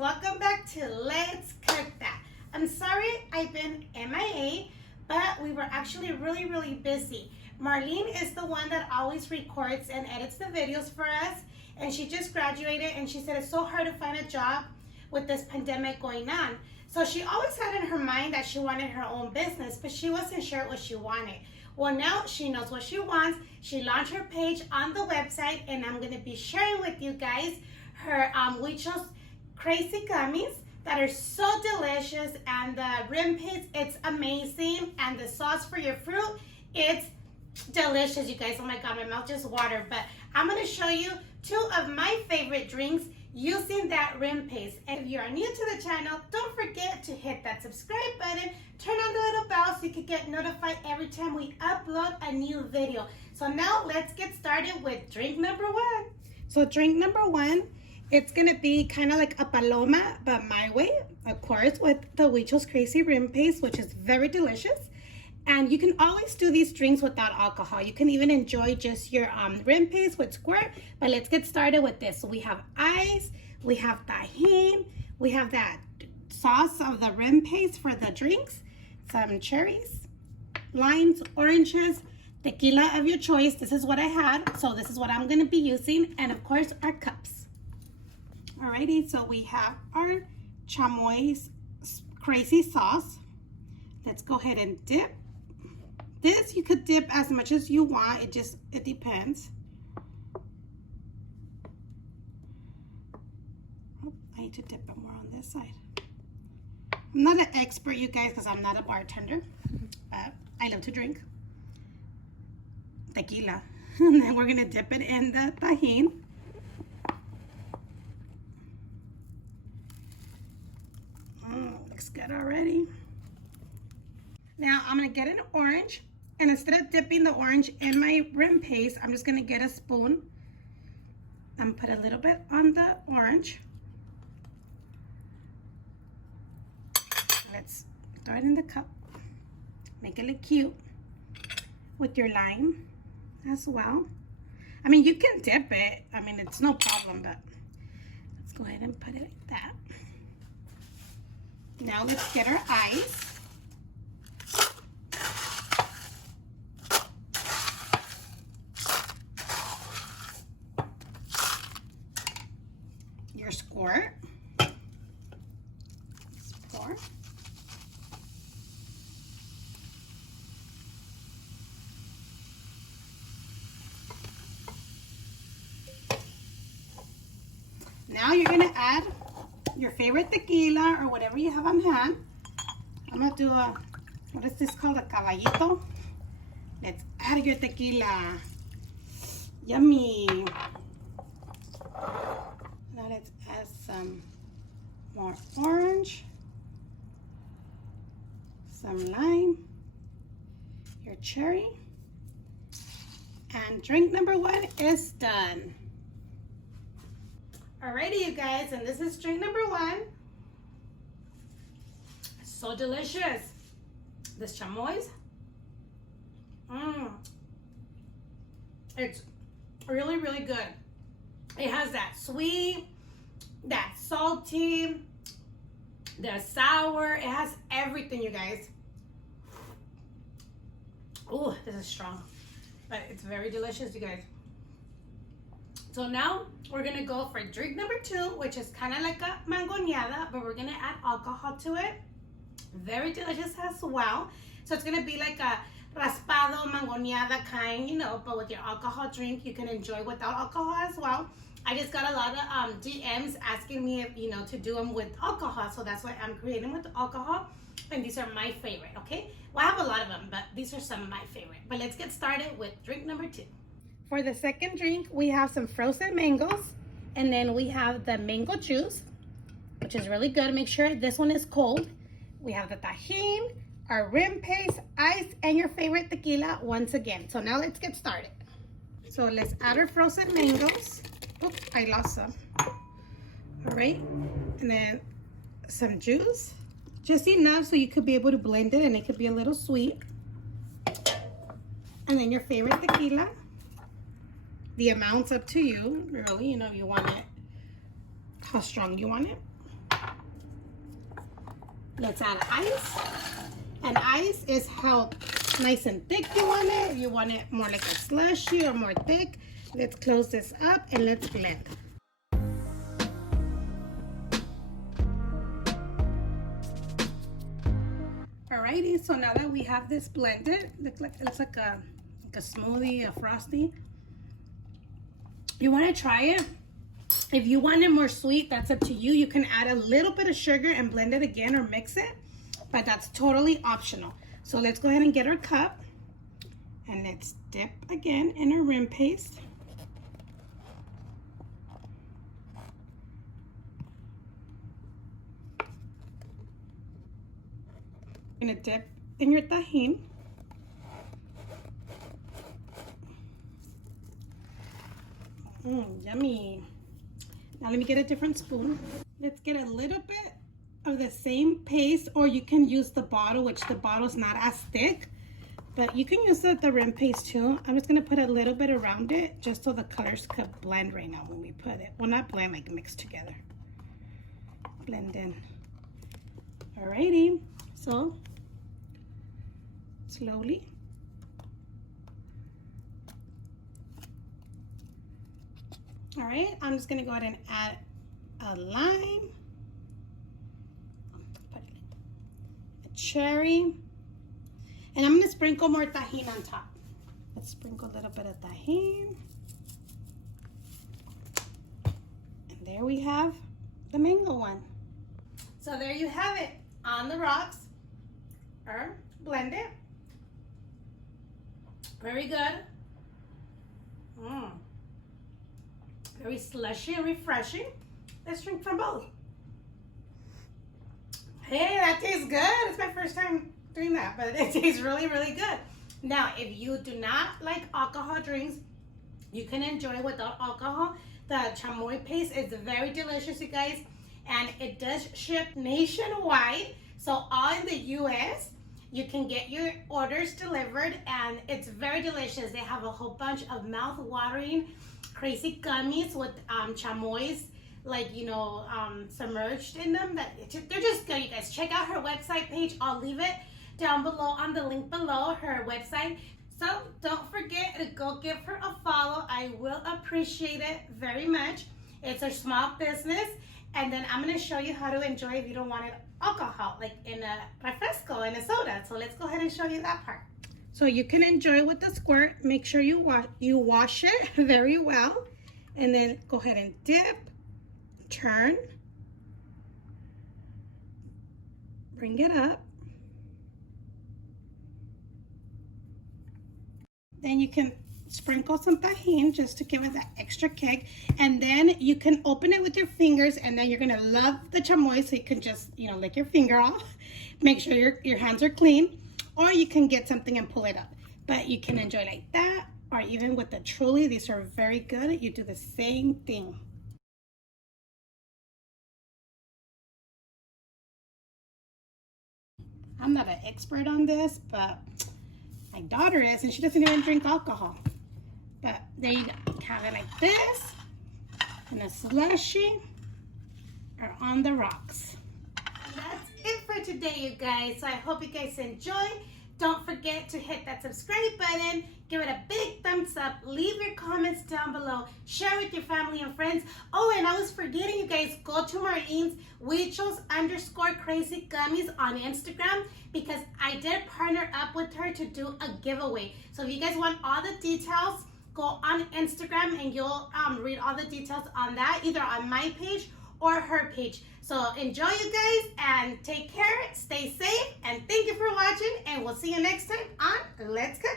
welcome back to Let's Cook That. I'm sorry I've been MIA, but we were actually really busy. Marlene is the one that always records and edits the videos for us, and she just graduated and she said it's so hard to find a job with this pandemic going on. So she always had in her mind that she wanted her own business, but she wasn't sure what she wanted. Well, now she knows what she wants. She launched her page on the website, and I'm going to be sharing with you guys her Huichos crazy gummies that are so delicious, and the rim paste, it's amazing, and the sauce for your fruit, it's delicious, you guys. Oh my god, my mouth just watered. But I'm going to show you two of my favorite drinks using that rim paste. And if you are new to the channel, don't forget to hit that subscribe button, turn on the little bell so you can get notified every time we upload a new video. So now let's get started with drink number one. So drink number one, it's gonna be kind of like a Paloma, but my way, of course, with the Huichos Crazy Rim Paste, which is very delicious. And you can always do these drinks without alcohol. You can even enjoy just your rim paste with squirt. But let's get started with this. So we have ice, we have tajín, we have that sauce of the rim paste for the drinks, some cherries, limes, oranges, tequila of your choice. This is what I had, so this is what I'm gonna be using, and of course our cups. Alrighty, so we have our chamois crazy sauce. Let's go ahead and dip. This you could dip as much as you want. It depends. Oh, I need to dip it more on this side. I'm not an expert, you guys, because I'm not a bartender, but I love to drink tequila. And then we're gonna dip it in the tajín. Looks good already. Now I'm gonna get an orange, and instead of dipping the orange in my rim paste, I'm just gonna get a spoon and put a little bit on the orange. Let's throw it in the cup. Make it look cute with your lime as well. I mean, you can dip it. I mean, it's no problem, but let's go ahead and put it like that. Now let's get our ice. Your squirt. Pour. Now you're gonna add your favorite tequila or whatever you have on hand. I'm gonna do a, what is this called, a caballito? Let's add your tequila. Yummy. Now let's add some more orange, some lime, your cherry, and drink number one is done. Alrighty, you guys, and this is drink number one. So delicious. This chamois. It's really good. It has that sweet, that salty, the sour. It has everything, you guys. Oh, this is strong, but it's very delicious, you guys. So now we're gonna go for drink number two, which is kind of like a mangoneada, but we're gonna add alcohol to it. Very delicious as well. So it's gonna be like a raspado mangoneada kind, you know, but with your alcohol drink, you can enjoy without alcohol as well. I just got a lot of DMs asking me if, you know, to do them with alcohol, so that's why I'm creating with alcohol, and these are my favorite. Okay, well, I have a lot of them, but these are some of my favorite. But let's get started with drink number two. For the second drink, we have some frozen mangoes, and then we have the mango juice, which is really good. Make sure this one is cold. We have the tajín, our rim paste, ice, and your favorite tequila once again. So now let's get started. So let's add our frozen mangoes. Oops, I lost some. All right, and then some juice, just enough so you could be able to blend it and it could be a little sweet. And then your favorite tequila. The amount's up to you, really, you know, you want it, how strong you want it. Let's add ice. And ice is how nice and thick you want it. If you want it more like a slushy or more thick, let's close this up and let's blend. Alrighty, so now that we have this blended, it looks like a smoothie, a frosty. You want to try it. If you want it more sweet, that's up to you. You can add a little bit of sugar and blend it again or mix it, but that's totally optional. So let's go ahead and get our cup and let's dip again in our rim paste. You're gonna dip in your tajín. Yummy. Now let me get a different spoon. Let's get a little bit of the same paste, or you can use the bottle, which the bottle's not as thick, but you can use the rim paste too. I'm just gonna put a little bit around it just so the colors could blend right now when we put it. Well, not blend, like mix together. Blend in. Alrighty, so slowly. All right, I'm just gonna go ahead and add a lime, a cherry, and I'm gonna sprinkle more tajín on top. Let's sprinkle a little bit of tajín. And there we have the mango one. So there you have it, on the rocks, or blended. Very good. Very slushy and refreshing. Let's drink from both. Hey, that tastes good. It's my first time doing that, but it tastes really, really good. Now, if you do not like alcohol drinks, you can enjoy without alcohol. The chamoy paste is very delicious, you guys, and it does ship nationwide. So all in the US, you can get your orders delivered, and it's very delicious. They have a whole bunch of mouth-watering crazy gummies with chamoys, like, you know, submerged in them. They're just good, you guys. Check out her website page. I'll leave it down below on the link below, her website. So don't forget to go give her a follow. I will appreciate it very much. It's a small business. And then I'm going to show you how to enjoy if you don't want it alcohol, like in a refresco, in a soda. So let's go ahead and show you that part. So you can enjoy with the squirt. Make sure you wash it very well. And then go ahead and dip, turn, bring it up. Then you can sprinkle some tajín just to give it that extra kick. And then you can open it with your fingers, and then you're gonna love the chamoy, so you can just, you know, lick your finger off. Make sure your hands are clean. Or you can get something and pull it up. But you can enjoy like that, or even with the Truly. These are very good. You do the same thing. I'm not an expert on this, but my daughter is, and she doesn't even drink alcohol. But there you go. Have it like this, and a slushy, or on the rocks. That's it for today, you guys. So I hope you guys enjoy. Don't forget to hit that subscribe button, give it a big thumbs up, leave your comments down below, share with your family and friends. Oh, and I was forgetting, you guys, go to Marlene's _crazy gummies on Instagram, because I did partner up with her to do a giveaway. So if you guys want all the details, go on Instagram and you'll read all the details on that, either on my page or her page. So enjoy, you guys, and take care, stay safe, and thank you for watching, and we'll see you next time on Let's Cook.